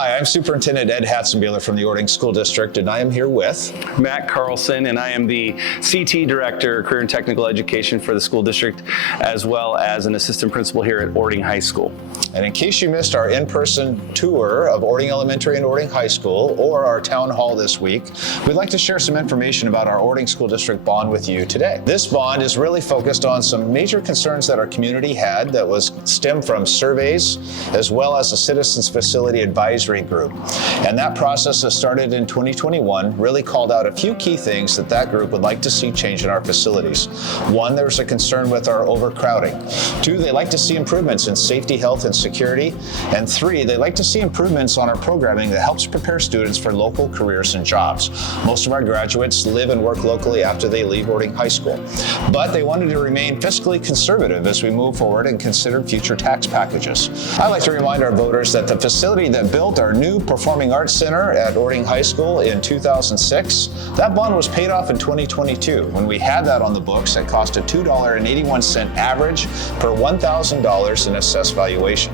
Hi, I'm Superintendent Ed Hatzenbuehler from the Ording School District, and I am here with Matt Carlson, and I am the CT Director, Career and Technical Education for the school district, as well as an assistant principal here at Ording High School. And in case you missed our in-person tour of Ording Elementary and Ording High School or our town hall this week, we'd like to share some information about our Ording School District bond with you today. This bond is really focused on some major concerns that our community had that was stemmed from surveys as well as a Citizens Facility Advisory Group. And that process that started in 2021 really called out a few key things that group would like to see change in our facilities. One, there's a concern with our overcrowding. Two, they like to see improvements in safety, health, and security. And three, they like to see improvements on our programming that helps prepare students for local careers and jobs. Most of our graduates live and work locally after they leave Ording High School. But they wanted to remain fiscally conservative as we move forward and consider future tax packages. I'd like to remind our voters that the facility that built our new Performing Arts Center at Ording High School in 2006, that bond was paid off in 2022. When we had that on the books, it cost a $2.81 average per $1,000 in assessed valuation.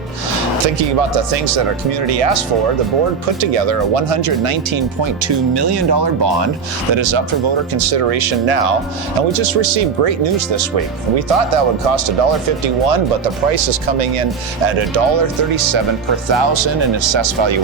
Thinking about the things that our community asked for, the board put together a $119.2 million bond that is up for voter consideration now, and we just received great news this week. We thought that would cost $1.51, but the price is coming in at $1.37 per thousand in assessed valuation.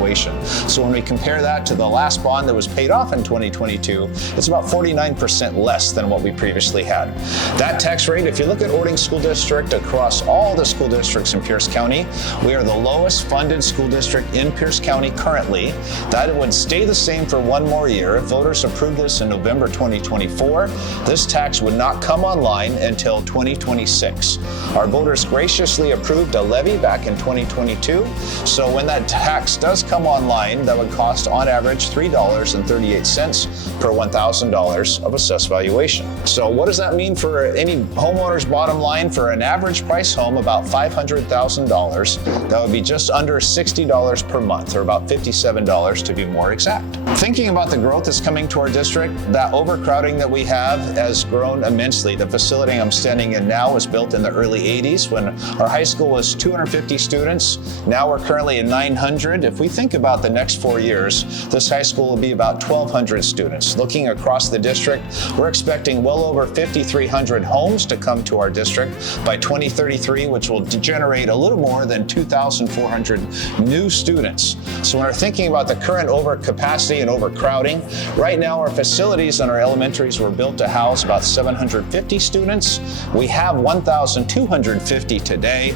So when we compare that to the last bond that was paid off in 2022, it's about 49% less than what we previously had. That tax rate, if you look at Ording School District across all the school districts in Pierce County, we are the lowest funded school district in Pierce County currently. That would stay the same for one more year. If voters approve this in November 2024, this tax would not come online until 2026. Our voters graciously approved a levy back in 2022, so when that tax does come online, that would cost on average $3.38 per $1,000 of assessed valuation. So what does that mean for any homeowner's bottom line? For an average price home, about $500,000, that would be just under $60 per month, or about $57 to be more exact. Thinking about the growth that's coming to our district, that overcrowding that we have has grown immensely. The facility I'm standing in now was built in the early 80s when our high school was 250 students. Now we're currently at 900. If we think about the next 4 years, this high school will be about 1,200 students. Looking across the district, we're expecting well over 5,300 homes to come to our district by 2033, which will generate a little more than 2,400 new students. So when we're thinking about the current overcapacity and overcrowding, right now our facilities and our elementaries were built to house about 750 students. We have 1,250 today.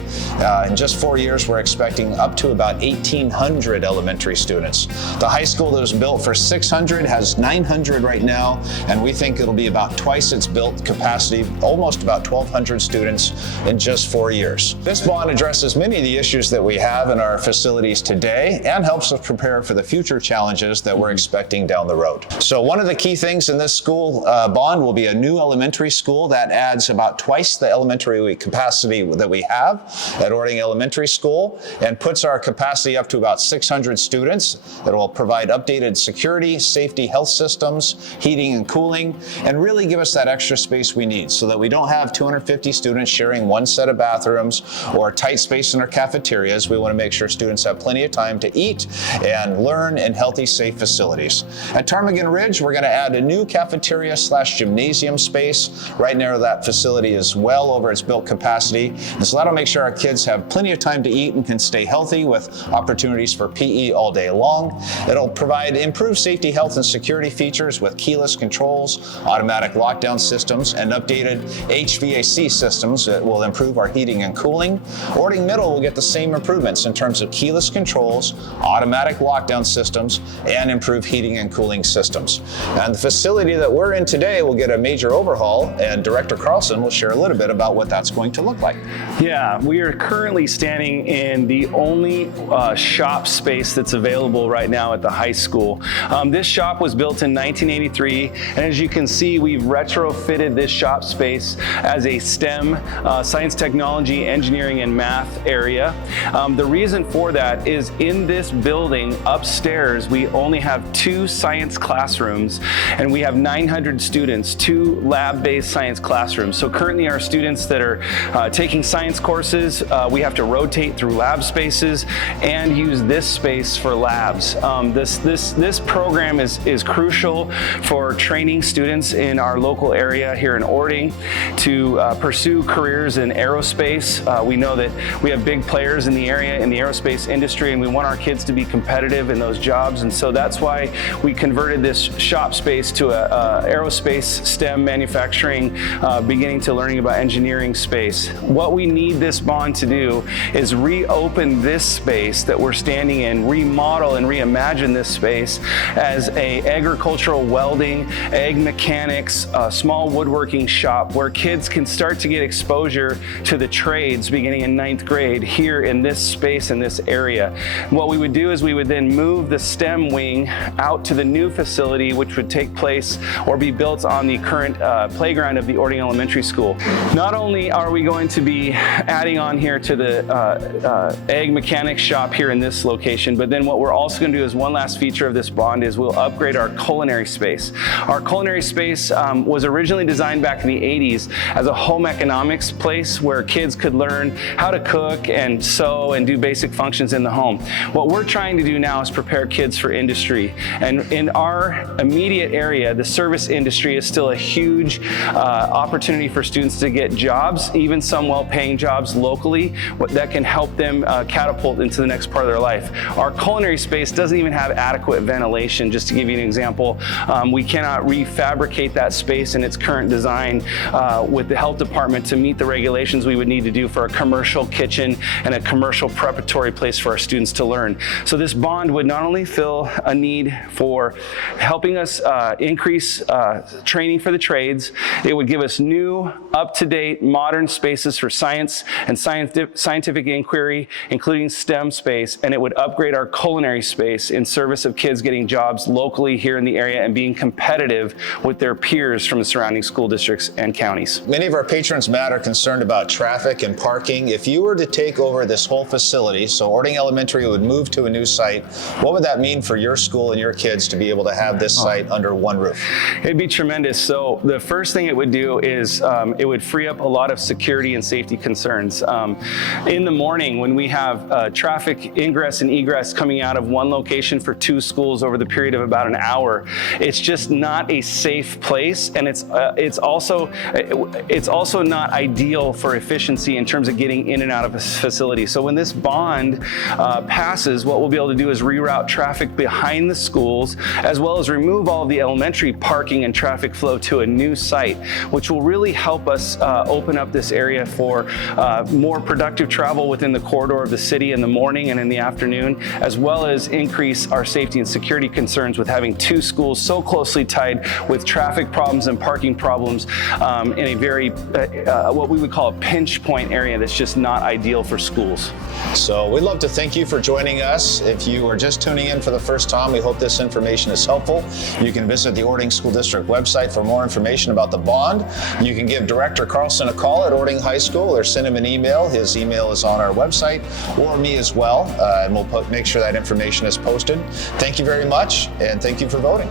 In just 4 years, we're expecting up to about 1,800 elementary students. The high school that was built for 600 has 900 right now, and we think it'll be about twice its built capacity, almost about 1,200 students in just 4 years. This bond addresses many of the issues that we have in our facilities today and helps us prepare for the future challenges that we're expecting down the road. So one of the key things in this school bond will be a new elementary school that adds about twice the elementary capacity that we have at Ording Elementary School and puts our capacity up to about 600 students. It will provide updated security, safety, health systems, heating and cooling, and really give us that extra space we need so that we don't have 250 students sharing one set of bathrooms or tight space in our cafeterias. We want to make sure students have plenty of time to eat and learn in healthy, safe facilities. At Ptarmigan Ridge, we're going to add a new cafeteria/gymnasium space. Right now, that facility is well over its built capacity, and so that'll make sure our kids have plenty of time to eat and can stay healthy with opportunities for PE all day long. It'll provide improved safety, health, and security features with keyless controls, automatic lockdown systems, and updated HVAC systems that will improve our heating and cooling. Ording Middle will get the same improvements in terms of keyless controls, automatic lockdown systems, and improved heating and cooling systems. And the facility that we're in today will get a major overhaul, and Director Carlson will share a little bit about what that's going to look like. Yeah, we are currently standing in the only shop space that's available right now at the high school. This shop was built in 1983, and as you can see, we've retrofitted this shop space as a STEM, science, technology, engineering, and math area. area. The reason for that is in this building upstairs, we only have 2 science classrooms, and we have 900 students, 2 lab-based science classrooms. So currently our students that are taking science courses, we have to rotate through lab spaces and use this space for labs. This program is crucial for training students in our local area here in Ording to pursue careers in aerospace. We know that we have big players in the area in the aerospace industry, and we want our kids to be competitive in those jobs. And so that's why we converted this shop space to a aerospace STEM manufacturing, beginning to learning about engineering space. What we need this bond to do is reopen this space that we're standing in, remodel and reimagine this space as a agricultural welding, ag mechanics, small woodworking shop where kids can start to get exposure to the trades beginning in 9th grade here in this space in this area. What we would do is we would then move the STEM wing out to the new facility, which would take place or be built on the current playground of the Ording Elementary School. Not only are we going to be adding on here to the ag mechanics shop here in this location, but then what we're also going to do is one last feature of this bond is we'll upgrade our culinary space. Our culinary space was originally designed back in the 80s as a home economics place where kids could learn how to cook and sew and do basic functions in the home. What we're trying to do now is prepare kids for industry. And in our immediate area, the service industry is still a huge opportunity for students to get jobs, even some well-paying jobs locally that can help them catapult into the next part of their life. Our culinary space doesn't even have adequate ventilation. Just to give you an example, we cannot refabricate that space in its current design with the health department to meet the regulations we would need to do for a commercial kitchen and a commercial preparatory place for our students to learn. So this bond would not only fill a need for helping us increase training for the trades, it would give us new, up-to-date, modern spaces for science and scientific inquiry, including STEM space, and it would upgrade our culinary space in service of kids getting jobs locally here in the area and being competitive with their peers from the surrounding school districts and counties. Many of our patrons, Matt, are concerned about traffic and parking. If you were to take over this whole facility, so Ording Elementary would move to a new site, what would that mean for your school and your kids to be able to have this site under one roof? It'd be tremendous. So the first thing it would do is it would free up a lot of security and safety concerns. In the morning, when we have traffic ingress and egress coming out of one location for 2 schools over the period of about an hour, it's just not a safe place, and it's also not ideal for efficiency in terms of getting in and out of a facility. So when this bond passes, what we'll be able to do is reroute traffic behind the schools, as well as remove all of the elementary parking and traffic flow to a new site, which will really help us open up this area for more productive travel within the corridor of the city in the morning and in the afternoon, as well as increase our safety and security concerns with having 2 schools so closely tied with traffic problems and parking problems in a very, what we would call a pinch point area that's just not ideal for schools. So we'd love to thank you for joining us. If you are just tuning in for the first time, we hope this information is helpful. You can visit the Ording School District website for more information about the bond. You can give Director Carlson a call at Ording High School or send him an email. His email is on our website, or me as well, and we'll make sure that information is posted. Thank you very much, and thank you for voting.